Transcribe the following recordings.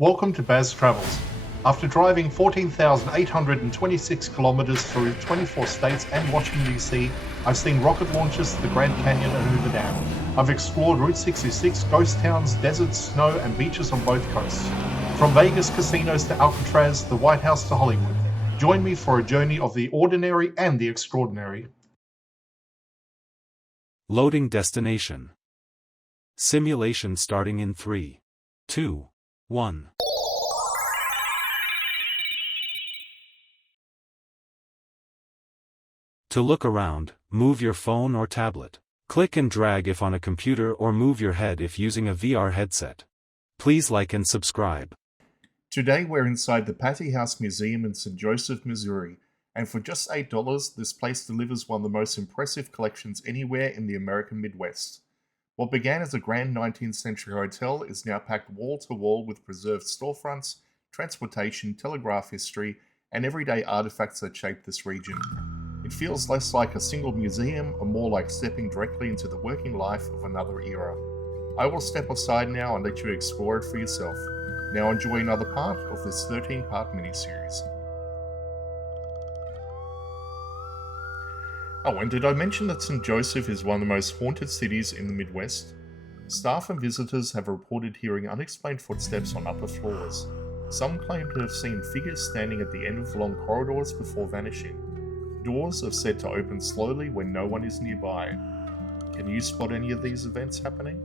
Welcome to Baz Travels. After driving 14,826 kilometers through 24 states and Washington, D.C., I've seen rocket launches to the Grand Canyon and Hoover Dam. I've explored Route 66, ghost towns, deserts, snow, and beaches on both coasts. From Vegas casinos to Alcatraz, the White House to Hollywood. Join me for a journey of the ordinary and the extraordinary. Loading destination. Simulation starting in 3, 2, 1. To look around, move your phone or tablet. Click and drag if on a computer or move your head if using a VR headset. Please like and subscribe. Today we're inside the Patee House Museum in St. Joseph, Missouri, and for just $8, this place delivers one of the most impressive collections anywhere in the American Midwest. What began as a grand 19th-century hotel is now packed wall-to-wall with preserved storefronts, transportation, telegraph history, and everyday artifacts that shape this region. It feels less like a single museum and more like stepping directly into the working life of another era. I will step aside now and let you explore it for yourself. Now enjoy another part of this 13-part miniseries. Oh, and did I mention that St. Joseph is one of the most haunted cities in the Midwest? Staff and visitors have reported hearing unexplained footsteps on upper floors. Some claim to have seen figures standing at the end of long corridors before vanishing. Doors are said to open slowly when no one is nearby. Can you spot any of these events happening?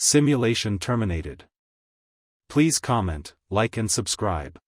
Simulation terminated. Please comment, like and subscribe.